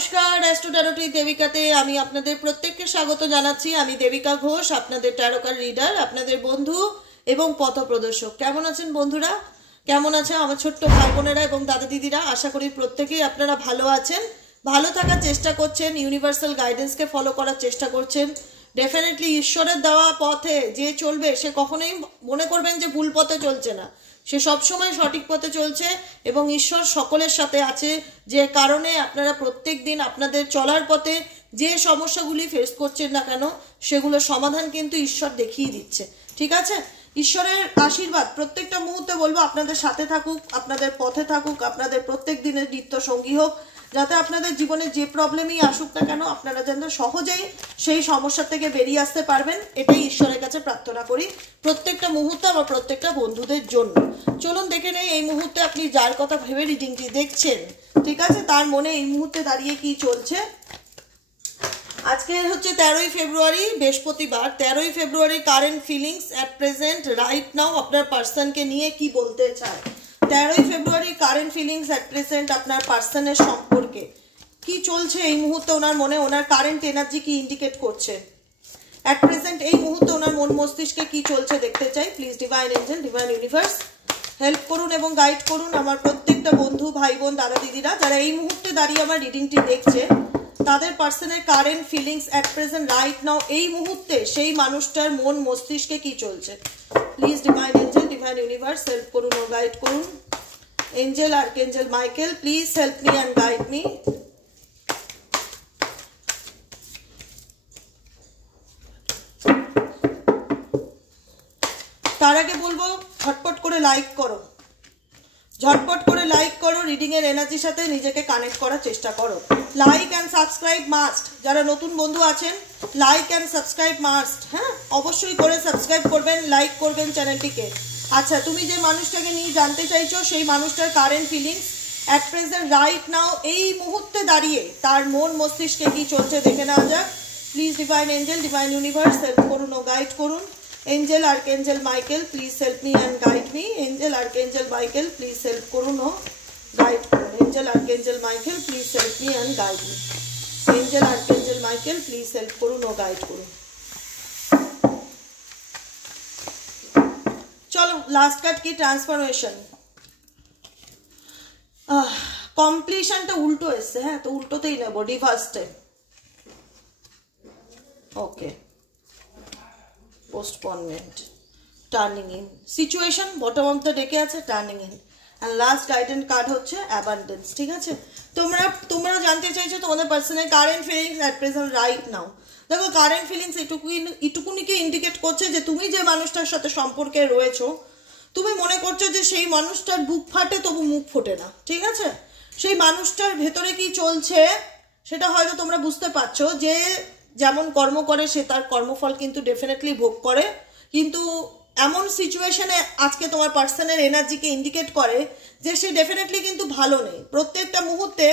नमस्कार एस्ट्रो टैरोटी देविकाते आमी आपनादेर प्रत्येकके स्वागत जानाच्छि। आमी देविका घोष, आपनादेर टैरोकार रीडार, आपनादेर बंधु एवं पथ प्रदर्शक। केमन आछेन बंधुरा, केमन आछे आमार छोट्ट भाई बोनेरा एवं दादा दिदिरा? आशा करी प्रत्येकेई आपनारा भालो आछेन, भालो थाकार चेष्टा करछेन, यूनिभार्सल गाइडेंसके फलो करार चेष्टा करछेन। डेफिनेटली ईश्वरेर देওয়া पथे जे चलबे से कखनोई मने करबेन जे भूल पथे चलছে না, সে সবসময় সঠিক পথে চলছে এবং ঈশ্বর সকলের সাথে আছে। যে কারণে আপনারা প্রত্যেক দিন আপনাদের চলার পথে যে সমস্যাগুলি ফেস করছেন না কেন সেগুলো সমাধান কিন্তু ঈশ্বর দেখিয়ে দিচ্ছে। ঠিক আছে, ঈশ্বরের আশীর্বাদ প্রত্যেকটা মুহূর্তে বলবো আপনাদের সাথে থাকুক, আপনাদের পথে থাকুক, আপনাদের প্রত্যেক দিনের নিত্য সঙ্গী হোক, যাতে আপনাদের জীবনে যে প্রবলেমই আসুক না কেন আপনারা যেন সহজেই সেই সমস্যা থেকে বেরিয়ে আসতে পারবেন, এটাই ঈশ্বরের কাছে প্রার্থনা করি প্রত্যেকটা মুহূর্তে আমার প্রত্যেকটা বন্ধুদের জন্য। চলুন দেখে নেই এই মুহূর্তে আপনি যার কথা ভেবে রিডিংটি দেখছেন, ঠিক আছে, তার মনে এই মুহূর্তে দাঁড়িয়ে কি চলছে। আজকে হচ্ছে 13ই ফেব্রুয়ারি, বৃহস্পতিবার। 13ই ফেব্রুয়ারি current feelings at present right now আপনার পার্সনকে নিয়ে কি বলতে চায়। 13ই ফেব্রুয়ারি কারেন্ট ফিলিংস অ্যাট প্রেজেন্ট আপনার পার্সনের সম্পর্কে কি চলছে এই মুহূর্তে, ওনার মনে ওনার কারেন্ট এনার্জি কি ইন্ডিকেট করছে অ্যাট প্রেজেন্ট এই মুহূর্তে ওনার মন মস্তিষ্কে কি চলছে দেখতে চাই। Please divine angel, divine universe help করুন এবং গাইড করুন আমার প্রত্যেকটা বন্ধু ভাই বোন দাদা দিদিরা যারা এই মুহূর্তে দাঁড়িয়ে আমার রিডিংটি দেখছে, তাদের পার্সনের current feelings at present right now এই মুহূর্তে সেই মানুষটার মন মস্তিষ্কে কি চলছে। Please divine angel, divine universe help করুন ও গাইড করুন। Angel archangel Michael please help me and guide me. তার আগে বলবো ঝটপট করে লাইক করো, ঝটপট করে লাইক করো, রিডিং এর এনার্জির সাথে নিজেকে কানেক্ট করার চেষ্টা করো। লাইক অ্যান্ড সাবস্ক্রাইব মাস্ট, যারা নতুন বন্ধু আছেন লাইক অ্যান্ড সাবস্ক্রাইব মাস্ট, হ্যাঁ অবশ্যই করে সাবস্ক্রাইব করবেন, লাইক করবেন চ্যানেলটিকে। আচ্ছা, তুমি যে মানুষটাকে নিয়ে জানতে চাইছো সেই মানুষটার current feelings at present right now এই মুহূর্তে দাঁড়িয়ে তার মন মস্তিষ্কে কি চলছে দেখে নেওয়া যাক। Please divine angel, divine universe help করুন ও গাইড করুন। Angel archangel Michael please help me and guide me. Angel archangel Michael please help করুন ও গাইড করুন। Angel archangel Michael please help me and guide me. Angel archangel Michael please help করুন ও guide করুন। চলো last card কি transformation, কমপ্লিশনটা উল্টো এসছে, হ্যাঁ তো উল্টোতেই নেব, রিভার্সে। Okay, postponement, turning in, situation bottom of the ডেকে আছে turning in, and last guidance card হচ্ছে অ্যাবান্ডেন্স। ঠিক আছে, তোমরা জানতে চাইছো তোমাদের personal current feelings at present right now. দেখো কারেন্ট ফিলিংস এটুকুনিকে ইন্ডিকেট করছে যে তুমি যে মানুষটার সাথে সম্পর্কে রয়েছো তুমি মনে করছো যে সেই মানুষটার বুক ফাটে তবু মুখ ফোটে না। ঠিক আছে, সেই মানুষটার ভেতরে কি চলছে সেটা হয়তো তোমরা বুঝতে পারছো যে যেমন কর্ম করে সে তার কর্মফল কিন্তু ডেফিনেটলি ভোগ করে, কিন্তু এমন সিচুয়েশনে আজকে তোমার পার্সনের এনার্জিকে ইন্ডিকেট করে যে সে ডেফিনেটলি কিন্তু ভালো নেই। প্রত্যেকটা মুহূর্তে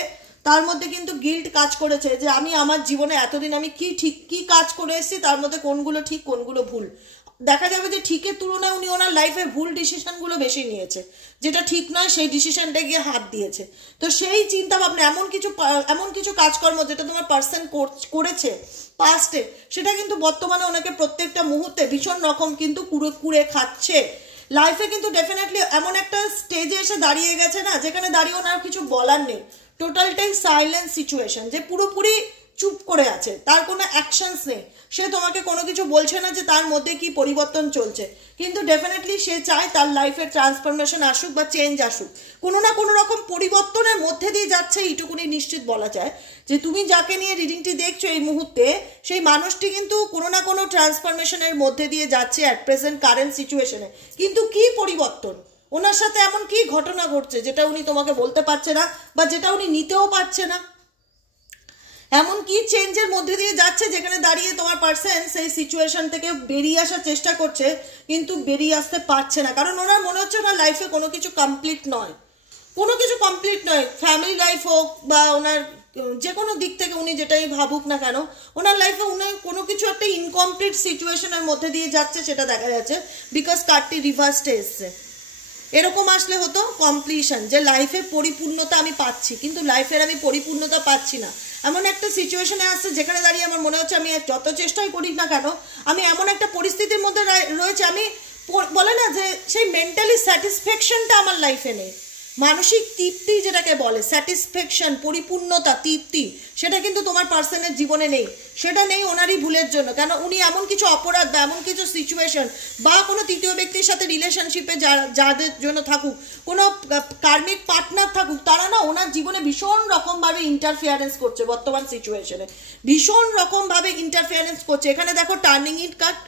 তার মধ্যে কিন্তু গিল্ট কাজ করেছে যে আমি আমার জীবনে এতদিন আমি কি কাজ করে এসেছি, তার মধ্যে কোনগুলো ঠিক কোনগুলো ভুল। দেখা যাবে যে ঠিকের তুলনায় উনি ওনার লাইফে ভুল ডিসিশনগুলো বেশি নিয়েছে, যেটা ঠিক নয় সেই ডিসিশনটা গিয়ে হাত দিয়েছে। তো সেই চিন্তা ভাবনা এমন কিছু কাজকর্ম যেটা তোমার পার্সন করেছে পাস্টে, সেটা কিন্তু বর্তমানে ওনাকে প্রত্যেকটা মুহূর্তে ভীষণ রকম কিন্তু কুড়ে খাচ্ছে। লাইফে কিন্তু ডেফিনেটলি এমন একটা স্টেজে এসে দাঁড়িয়ে গেছে না যেখানে দাঁড়িয়ে ওনার কিছু বলার নেই, টোটালটাই সাইলেন্ট সিচুয়েশন, যে পুরোপুরি চুপ করে আছে, তার কোনো অ্যাকশনস নেই, সে তোমাকে কোনো কিছু বলছে না যে তার মধ্যে কি পরিবর্তন চলছে, কিন্তু ডেফিনেটলি সে চায় তার লাইফে ট্রান্সফরমেশন আসুক বা চেঞ্জ আসুক, কোনো না কোনো রকম পরিবর্তনের মধ্যে দিয়ে যাচ্ছে। এইটুকুনি নিশ্চিত বলা যায় যে তুমি যাকে নিয়ে রিডিংটি দেখছো এই মুহূর্তে সেই মানুষটি কিন্তু কোনো না কোনো ট্রান্সফরমেশনের মধ্যে দিয়ে যাচ্ছে অ্যাট প্রেজেন্ট কারেন্ট সিচুয়েশনে। কিন্তু কি পরিবর্তন, ওনার সাথে এমন কি ঘটনা ঘটছে যেটা উনি তোমাকে বলতে পারছে না বা যেটা উনি নিতেও পারছে না, এমন কি চেঞ্জের মধ্যে দিয়ে যাচ্ছে যেখানে দাঁড়িয়ে তোমার পার্সন সেই সিচুয়েশন থেকে বেরিয়ে আসার চেষ্টা করছে কিন্তু বেরিয়ে আসতে পারছে না, কারণ ওনার মনে হচ্ছে ওনার লাইফে কোনো কিছু কমপ্লিট নয়, কোনো কিছু কমপ্লিট নয়, ফ্যামিলি লাইফ হোক বা ওনার যে কোনো দিক থেকে উনি যেটাই ভাবুক না কেন ওনার লাইফে উনি কোনো কিছু একটা ইনকমপ্লিট সিচুয়েশনের মধ্যে দিয়ে যাচ্ছে সেটা দেখা যাচ্ছে, বিকজ কার্ডটি রিভার্সে এসছে। এরকম আসলে হতো কমপ্লিশন, যে লাইফে পরিপূর্ণতা আমি পাচ্ছি, কিন্তু লাইফের আমি পরিপূর্ণতা পাচ্ছি না। এমন একটা সিচুয়েশনে আসছে যেখানে দাঁড়িয়ে আমার মনে হচ্ছে আমি যত চেষ্টাই করি না কেন আমি এমন একটা পরিস্থিতির মধ্যে রয়েছে, আমি বলে না যে সেই মেন্টালি স্যাটিসফ্যাকশনটা আমার লাইফে নেই। মানসিক তৃপ্তি যেটাকে বলে, স্যাটিসফ্যাকশন, পরিপূর্ণতা, তৃপ্তি, সেটা কিন্তু তোমার পার্সনের জীবনে নেই। সেটা নেই ওনারই ভুলের জন্য। কেন, উনি এমন কিছু অপরাধ বা এমন কিছু সিচুয়েশন বা কোনো তৃতীয় ব্যক্তির সাথে রিলেশনশিপে যাদের জন্য থাকুক, কোনো কার্মিক পার্টনার থাকুক, তারা না ওনার জীবনে ভীষণ রকমভাবে ইন্টারফিয়ারেন্স করছে বর্তমান সিচুয়েশনে, ভীষণ রকমভাবে ইন্টারফিয়ারেন্স করছে। এখানে দেখো টার্নিং ইন কার্ড,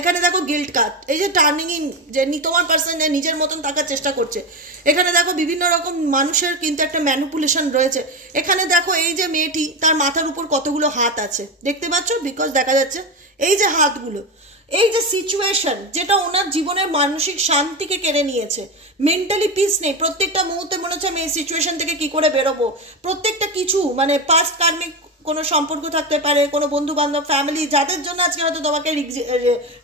এখানে দেখো গিল্ট কার্ড, এই যে টার্নিং ইন, যে তোমার পার্সন নিজের মতন থাকার চেষ্টা করছে। এখানে দেখো বিভিন্ন রকম মানুষের কিন্তু একটা ম্যানিপুলেশন রয়েছে। এখানে দেখো এই যে মেয়েটি, তার মাথার উপর কতগুলো হাত আছে দেখতে পাচ্ছ, বিকজ দেখা যাচ্ছে এই যে হাতগুলো, এই যে সিচুয়েশন যেটা ওনার জীবনের মানসিক শান্তিকে কেড়ে নিয়েছে, মেন্টালি পিস নেই। প্রত্যেকটা মুহূর্তে মনে হচ্ছে আমি এই সিচুয়েশন থেকে কি করে বেরোবো, প্রত্যেকটা কিছু মানে পাস্ট কার্মিক কোনো সম্পর্ক থাকতে পারে, কোনো বন্ধু বান্ধব, ফ্যামিলি, যাদের জন্য আজকে হয়তো তোমাকে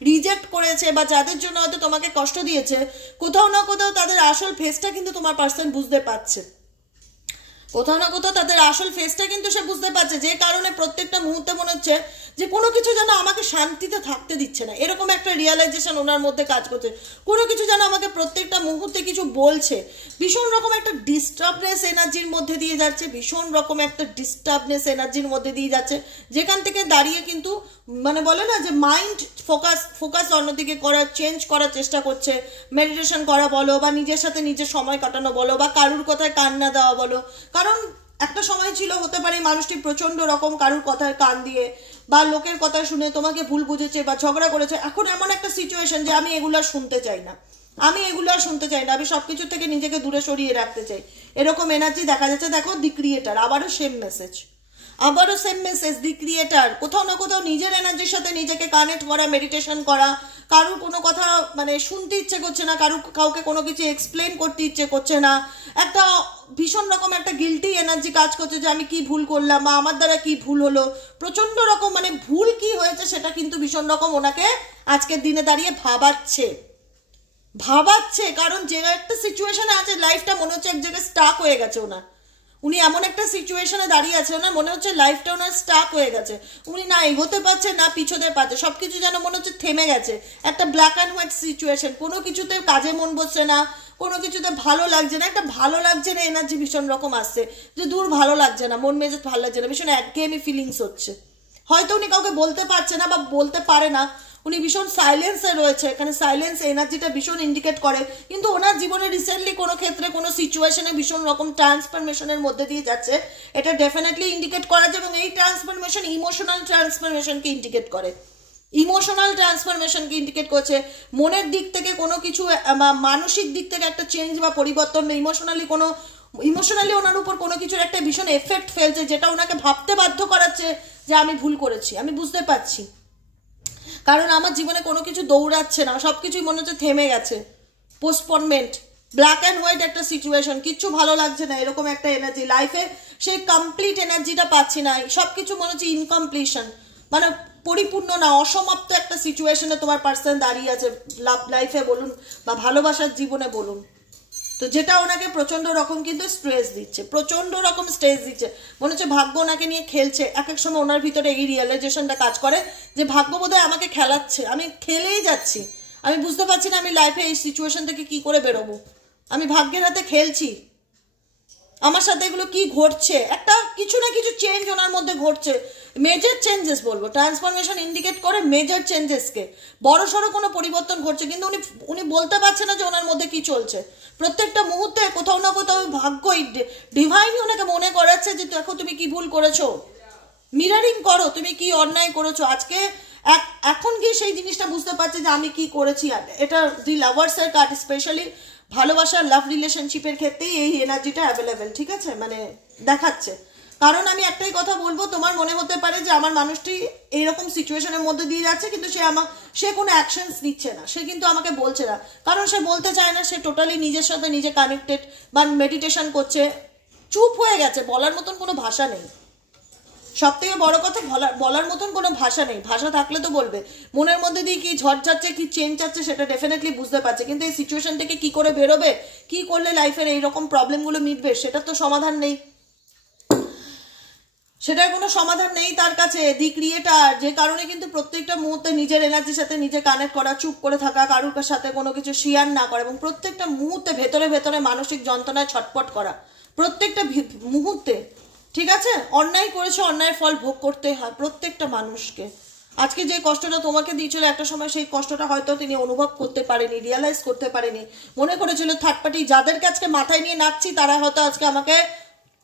রিজেক্ট করেছে বা যাদের জন্য হয়তো তোমাকে কষ্ট দিয়েছে, কোথাও না কোথাও তাদের আসল ফেসটা কিন্তু তোমার পার্সন বুঝতে পারছে, কোথাও না কোথাও তাদের আসল ফেসটা কিন্তু সে বুঝতে পারছে, যে কারণে প্রত্যেকটা মুহূর্তে মনে হচ্ছে যে কোনো কিছু যেন আমাকে শান্তিতে থাকতে দিচ্ছে না, এরকম একটা রিয়েলাইজেশন ওনার মধ্যে কাজ করছে। কোনো কিছু যেন আমাকে প্রত্যেকটা মুহূর্তে কিছু বলছে, ভীষণ রকম একটা ডিস্টার্বনেস এনার্জির মধ্যে দিয়ে যাচ্ছে, ভীষণ রকম একটা ডিস্টার্বনেস এনার্জির মধ্যে দিয়ে যাচ্ছে, যেখান থেকে দাঁড়িয়ে কিন্তু মানে বলে না যে মাইন্ড ফোকাস অন্যদিকে করার, চেঞ্জ করার চেষ্টা করছে, মেডিটেশন করা বলো বা নিজের সাথে নিজের সময় কাটানো বলো বা কারুর কথায় কান না দেওয়া বলো। কারণ একটা সময় ছিল, হতে পারে মানুষটি প্রচন্ড রকম কারুর কথায় কান দিয়ে বা লোকের কথা শুনে তোমাকে ভুল বুঝেছে বা ঝগড়া করেছে। এখন এমন একটা সিচুয়েশন যে আমি এগুলো শুনতে চাই না, আমি এগুলো শুনতে চাই না, আমি সবকিছু থেকে নিজেকে দূরে সরিয়ে রাখতে চাই, এরকম এনার্জি দেখা যাচ্ছে। দেখো দি ক্রিয়েটার, আবারও সেম মেসেজ, আবারও সেম মেসেজ, দি ক্রিয়েটার। কোথাও না কোথাও নিজের এনার্জির সাথে নিজেকে কানেক্ট করা, মেডিটেশন করা, কারুর কোনো কথা মানে শুনতে ইচ্ছে করছে না, কাউকে কোনো কিছু এক্সপ্লেন করতে ইচ্ছে করছে না, একটা ভীষণ রকম একটা গিল্টি এনার্জি কাজ করছে যে আমি কি ভুল করলাম বা আমার দ্বারা কি ভুল হলো, প্রচন্ড রকম মানে ভুল কি হয়েছে সেটা কিন্তু ভীষণ রকম ওনাকে আজকের দিনে দাঁড়িয়ে ভাবাচ্ছে। কারণ যে একটা সিচুয়েশনে আছে, লাইফটা মনে হচ্ছে এক জায়গায় স্টাক হয়ে গেছে ওনার, উনি এমন একটা সিচুয়েশনে দাঁড়িয়ে আছে, ওনার মনে হচ্ছে লাইফটা ওনার স্টাক হয়ে গেছে, উনি না এগোতে পারছে না পিছোতে পারছে, সবকিছু যেন মনে হচ্ছে থেমে গেছে, একটা ব্ল্যাক অ্যান্ড হোয়াইট সিচুয়েশন, কোনো কিছুতে কাজে মন বসছে না, কোনো কিছুতে ভালো লাগছে না, একটা ভালো লাগছে না এনার্জি ভীষণ রকম আসছে, যে দূর ভালো লাগছে না, মন মেজাজ ভালো লাগছে না, ভীষণ একঘেয়েমি ফিলিংস হচ্ছে। হয়তো উনি কাউকে বলতে পারছে না বা বলতে পারে না, উনি ভীষণ সাইলেন্সে রয়েছে, এখানে সাইলেন্স এনার্জিটা ভীষণ ইন্ডিকেট করে। কিন্তু ওনার জীবনে রিসেন্টলি কোনো ক্ষেত্রে কোনো সিচুয়েশনে ভীষণ রকম ট্রান্সফরমেশনের মধ্যে দিয়ে যাচ্ছে, এটা ডেফিনেটলি ইন্ডিকেট করা যায়। এবং এই ট্রান্সফরমেশন ইমোশনাল ট্রান্সফরমেশনকে ইন্ডিকেট করে, ইমোশনাল ট্রান্সফরমেশনকে ইন্ডিকেট করছে। মনের দিক থেকে কোনো কিছু বা মানসিক দিক থেকে একটা চেঞ্জ বা পরিবর্তন, ইমোশনালি ওনার উপর কোনো কিছুর একটা ভীষণ এফেক্ট ফেলছে, যেটা ওনাকে ভাবতে বাধ্য করাচ্ছে যে আমি ভুল করেছি, আমি বুঝতে পারছি, কারণ আমার জীবনে কোনো কিছু দৌড়াচ্ছে না, সব কিছুই মনে হচ্ছে থেমে গেছে, পোস্টপনমেন্ট, ব্ল্যাক অ্যান্ড হোয়াইট একটা সিচুয়েশন, কিচ্ছু ভালো লাগছে না, এরকম একটা এনার্জি লাইফে, সেই কমপ্লিট এনার্জিটা পাচ্ছি না, সব কিছু মনে হচ্ছে ইনকমপ্লিশন, মানে পরিপূর্ণ না, অসমাপ্ত একটা সিচুয়েশনে তোমার পার্সন দাঁড়িয়ে আছে, লাভ লাইফে বলুন বা ভালোবাসার জীবনে বলুন। তো যেটা ওনাকে প্রচন্ড রকম কিন্তু স্ট্রেস দিচ্ছে, প্রচন্ড রকম স্ট্রেস দিচ্ছে, মনে হচ্ছে ভাগ্য ওনাকে নিয়ে খেলছে। এক এক সময় ওনার ভিতরে এই রিয়েলাইজেশনটা কাজ করে যে ভাগ্য বোধহয় আমাকে খেলাচ্ছে, আমি খেলেই যাচ্ছি, আমি বুঝতে পারছি না আমি লাইফে এই সিচুয়েশন থেকে কি করে বেরোবো, আমি ভাগ্যের হাতে খেলছি, আমার সাথে এগুলো কি ঘটছে, একটা কিছু না কিছু চেঞ্জ ওনার মধ্যে ঘটছে, মেজর চেঞ্জেস বলবো, ট্রান্সফরমেশন ইন্ডিকেট করে মেজর চেঞ্জেসকে, বড় সড়ো কোনো পরিবর্তন ঘটছে, কিন্তু উনি বলতে পারছে না যে ওনার মধ্যে কি চলছে। প্রত্যেকটা মুহূর্তে কোথাও না কোথাও ভাগ্য ডিভাইনই ওনাকে মনে করাচ্ছে যে দেখো তুমি কি ভুল করেছো, মিরারিং করো, তুমি কি অন্যায় করেছো। আজকে এখন গিয়ে সেই জিনিসটা বুঝতে পারছে যে আমি কি করেছি। এটা দি লাভার্সের কার্ড, স্পেশালি ভালোবাসার লাভ রিলেশনশিপের ক্ষেত্রেই এই এনার্জিটা অ্যাভেলেবেল, ঠিক আছে, মানে দেখাচ্ছে। কারণ আমি একটাই কথা বলবো, তোমার মনে হতে পারে যে আমার মানুষটি এইরকম সিচুয়েশনের মধ্যে দিয়ে যাচ্ছে, কিন্তু সে কোনো অ্যাকশনস নিচ্ছে না, সে কিন্তু আমাকে বলছে না, কারণ সে বলতে চায় না, সে টোটালি নিজের সাথে নিজে কানেক্টেড বা মেডিটেশন করছে, চুপ হয়ে গেছে, বলার মতন কোনো ভাষা নেই। সব থেকে বড় কথা বলার মতন কোনো ভাষা নেই, ভাষা থাকলে তো বলবে, মনের মধ্যে দিয়ে কি ঝড় যাচ্ছে কি চেঞ্জ যাচ্ছে সেটা ডেফিনেটলি বুঝতে পারছে, কিন্তু এই সিচুয়েশন থেকে কি করে বেরোবে, কি করলে লাইফের এইরকম প্রবলেমগুলো মিটবে সেটা তো সমাধান নেই, সেটার কোনো সমাধান নেই তার কাছে। দি ক্রিয়েটার, যে কারণে কিন্তু প্রত্যেকটা মুহূর্তে নিজের এনার্জির সাথে নিজে কানেক্ট করা, চুপ করে থাকা, কারুর সাথে কোনো কিছু শেয়ার না করা, এবং প্রত্যেকটা মুহূর্তে ভেতরে ভেতরে মানসিক যন্ত্রণায় ছটপট করা, প্রত্যেকটা মুহূর্তে, ঠিক আছে। অন্যায় করেছে, অন্যায়ের ফল ভোগ করতে হয় প্রত্যেকটা মানুষকে। আজকে যে কষ্টটা তোমাকে দিয়েছিল একটা সময় সেই কষ্টটা হয়তো তিনি অনুভব করতে পারেনি, রিয়েলাইজ করতে পারেনি, মনে করেছিল থার্ড পার্টি যাদেরকে আজকে মাথায় নিয়ে নাচছি তারা হয়তো আজকে আমাকে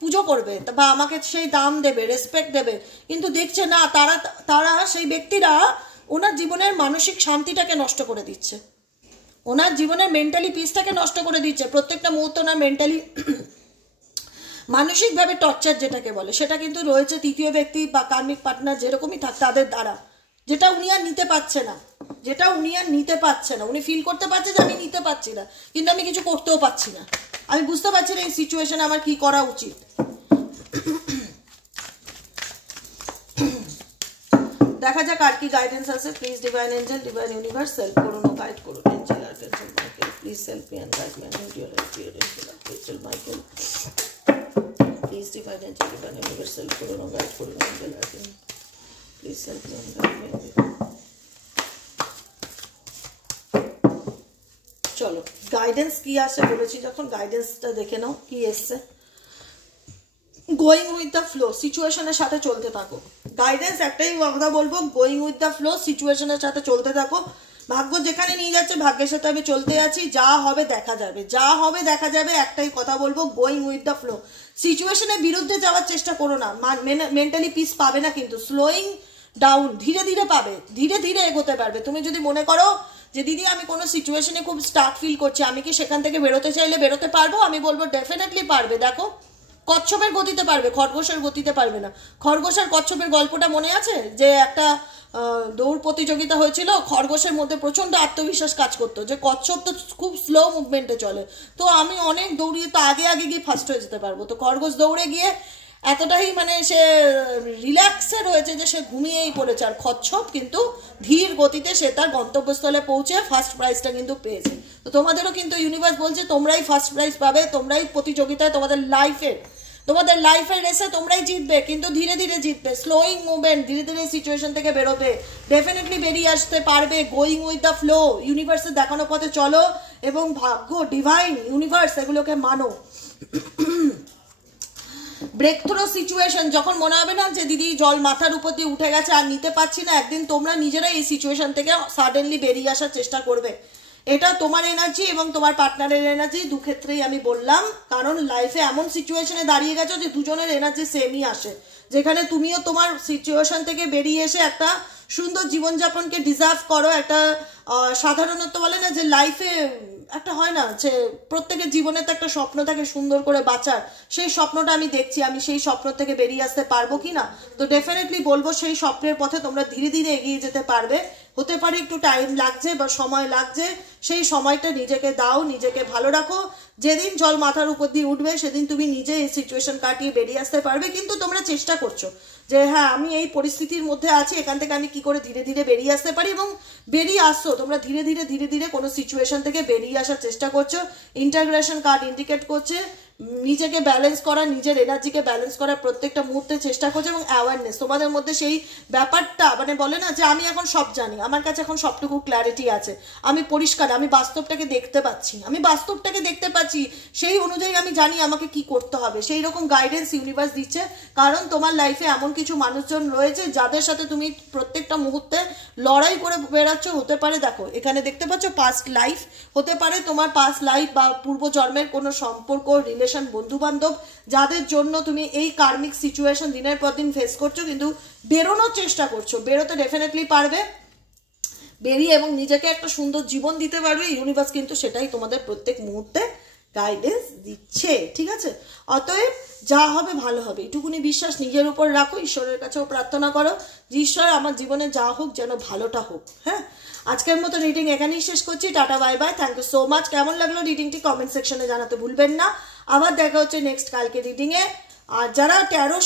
পুজো করবে বা আমাকে সেই দাম দেবে, রেসপেক্ট দেবে, কিন্তু দেখছে না তারা সেই ব্যক্তিরা ওনার জীবনের মানসিক শান্তিটাকে নষ্ট করে দিচ্ছে, ওনার জীবনের মেন্টালি পিসটাকে নষ্ট করে দিচ্ছে। প্রত্যেকটা মুহূর্তে ওনার মেন্টালি মানসিকভাবে টর্চার যেটাকে বলে সেটা কিন্তু রয়েছে তৃতীয় ব্যক্তি বা কার্মিক পার্টনার যেরকমই থাক তাদের দ্বারা, যেটা উনি আর নিতে পারছে না, উনি ফিল করতে পারছে যে আমি নিতে পারছি না, কিন্তু আমি কিছু করতেও পারছি না, আমি বুঝতে পারছি না এই সিচুয়েশনে আমার কি করা উচিত। দেখা যাক আর কি গাইডেন্স আছে। Please divine angel, divine universe help করুন ও গাইড করুন। Angel archangel Michael, please help me and guide me and your angel archangel Michael, please divine angel, divine universe help করুন ও গাইড করুন। Angel archangel please help me and guide me. চলো guidance কি আসে বলেছি যখন, গাইডেন্সটা দেখে নাও কি এসছে। গোয়িং উইথ দ্য ফ্লো, সিচুয়েশনের সাথে চলতে থাকো। গাইডেন্স একটাই কথা বলবো, গোয়িং উইথ দ্য ফ্লো, সিচুয়েশনের সাথে চলতে থাকো। ভাগ্য যেখানে নিয়ে যাচ্ছে ভাগ্যের সাথে আমি চলতে আছি, যা হবে দেখা যাবে, যা হবে দেখা যাবে। একটাই কথা বলবো, গোয়িং উইথ দ্য ফ্লো। সিচুয়েশনের বিরুদ্ধে যাওয়ার চেষ্টা করো না, মেন্টালি পিস পাবে না, কিন্তু স্লোয়িং ডাউন, ধীরে ধীরে পাবে, ধীরে ধীরে এগোতে পারবে। তুমি যদি মনে করো যে দিদি আমি কোনো সিচুয়েশনে খুব স্টাক ফিল করছি, আমি কি সেখান থেকে বেরোতে চাইলে বেরোতে পারবো? আমি বলবো ডেফিনেটলি পারবে। দেখো কচ্ছপের গতিতে পারবে, খরগোশের গতিতে পারবে না। খরগোশ আর কচ্ছপের গল্পটা মনে আছে, যে একটা দৌড় প্রতিযোগিতা হয়েছিল, খরগোশের মধ্যে প্রচন্ড আত্মবিশ্বাস কাজ করতো, যে কচ্ছপ তো খুব স্লো মুভমেন্টে চলে, তো আমি অনেক দৌড়িয়ে তো আগে আগে গিয়ে ফার্স্ট হয়ে যেতে পারবো। তো খরগোশ দৌড়ে গিয়ে এতটাই মানে সে রিল্যাক্সে রয়েছে যে সে ঘুমিয়েই পড়েছে, আর কচ্ছপ কিন্তু ধীর গতিতে সে তার গন্তব্যস্থলে পৌঁছে ফার্স্ট প্রাইজটা কিন্তু পেয়েছে। তো তোমাদেরও কিন্তু ইউনিভার্স বলছে তোমরাই ফার্স্ট প্রাইজ পাবে, তোমরাই প্রতিযোগিতায় তোমাদের লাইফের রেসে তোমরাই জিতবে, কিন্তু ধীরে ধীরে জিতবে, স্লোয়িং মুভমেন্ট, ধীরে ধীরে সিচুয়েশন থেকে বেরোবে, ডেফিনেটলি বেরিয়ে আসতে পারবে। গোয়িং উইথ দ্য ফ্লো, ইউনিভার্সের দেখানো পথে চলো এবং ভাগ্য, ডিভাইন, ইউনিভার্স এগুলোকে মানো। ব্রেক থ্রো সিচুয়েশন, যখন মনে হবে না যে দিদি জল মাথার উপর দিয়ে উঠে গেছে আর নিতে পারছি না, একদিন তোমরা নিজেরাই এই সিচুয়েশন থেকে সাডেনলি বেরিয়ে আসার চেষ্টা করবে। এটা তোমার এনার্জি এবং তোমার পার্টনারের এনার্জি, দু ক্ষেত্রেই আমি বললাম, কারণ লাইফে এমন সিচুয়েশনে দাঁড়িয়ে গেছো যে দুজনের এনার্জি সেমই আসে, যেখানে তুমিও তোমার সিচুয়েশন থেকে বেরিয়ে এসে একটা সুন্দর জীবনযাপনকে ডিজার্ভ করো। একটা সাধারণত বলে না যে লাইফে একটা হয় না যে প্রত্যেকের জীবনে তো একটা স্বপ্ন থাকে সুন্দর করে বাঁচার, সেই স্বপ্নটা আমি দেখছি, আমি সেই স্বপ্ন থেকে বেরিয়ে আসতে পারবো কি না? তো ডেফিনেটলি বলবো সেই স্বপ্নের পথে তোমরা ধীরে ধীরে এগিয়ে যেতে পারবে। হতে পারে একটু টাইম লাগছে বা সময় লাগছে, সেই সময়টা নিজেকে দাও, নিজেকে ভালো রাখো। যেদিন জল মাথার উপর দিয়ে উঠবে সেদিন তুমি নিজে এই সিচুয়েশন কাটিয়ে বেরিয়ে আসতে পারবে। কিন্তু তোমরা চেষ্টা করছো যে হ্যাঁ আমি এই পরিস্থিতির মধ্যে আছি, এখান থেকে আমি কি করে ধীরে ধীরে বেরিয়ে আসতে পারি, এবং বেরিয়ে আসছো তোমরা ধীরে ধীরে ধীরে ধীরে কোনো সিচুয়েশন থেকে বেরিয়ে আসার চেষ্টা করছো। ইন্টাগ্রেশন কার্ড ইন্ডিকেট করছে নিজেকে ব্যালেন্স করা, নিজের এনার্জিকে ব্যালেন্স করার প্রত্যেকটা মুহূর্তে চেষ্টা করছে, এবং অ্যাওয়ারনেস তোমাদের মধ্যে সেই ব্যাপারটা, মানে বলে না যে আমি এখন সব জানি, আমার কাছে এখন সবটুকু ক্ল্যারিটি আছে, আমি পরিষ্কার, আমি বাস্তবটাকে দেখতে পাচ্ছি, সেই অনুযায়ী আমি জানি আমাকে কি করতে হবে। সেই রকম গাইডেন্স ইউনিভার্স দিচ্ছে, কারণ তোমার লাইফে এমন কিছু মানুষজন রয়েছে যাদের সাথে তুমি প্রত্যেকটা মুহূর্তে লড়াই করে বেড়াচ্ছ। হতে পারে, দেখো এখানে দেখতে পাচ্ছ পাস্ট লাইফ, হতে পারে তোমার পাস্ট লাইফ বা পূর্বজন্মের কোনো সম্পর্ক, রিলেশন, বন্ধু বান্ধব, যাদের জন্য তুমি এই কার্মিক সিচুয়েশন দিনের পর দিন ফেস করছো, কিন্তু বেরোনোর চেষ্টা করছো। বেরোতে ডেফিনেটলি পারবে, বেরিয়ে এবং নিজেকে একটা সুন্দর জীবন দিতে পারবে। ইউনিভার্স কিন্তু সেটাই তোমাদের প্রত্যেক মুহূর্তে গাইডেন্স দিচ্ছে, ঠিক আছে? অতএব যা হবে ভালো হবে, এটুকুনি বিশ্বাস নিজের উপর রাখো, ঈশ্বরের কাছেও প্রার্থনা করো যে ঈশ্বর আমার জীবনে যা হোক যেন ভালোটা হোক। হ্যাঁ, আজকের মতো রিডিং এখানেই শেষ করছি। টাটা, bye bye, thank you so much. কেমন লাগলো রিডিংটি কমেন্ট সেকশনে জানাতে ভুলবেন না। আবার দেখা হচ্ছে নেক্সট কালকে রিডিংয়ে। আর যারা ট্যারো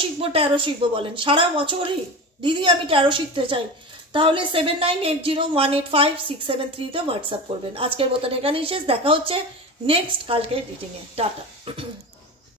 শিখবো বলেন সারা বছরই, দিদি আমি ট্যারো শিখতে চাই, তাহলে 7980185673 হোয়াটসঅ্যাপ করবেন। আজকের মতন এখানেই শেষ, দেখা হচ্ছে নেক্সট কালকে রিডিংয়ে। টাটা।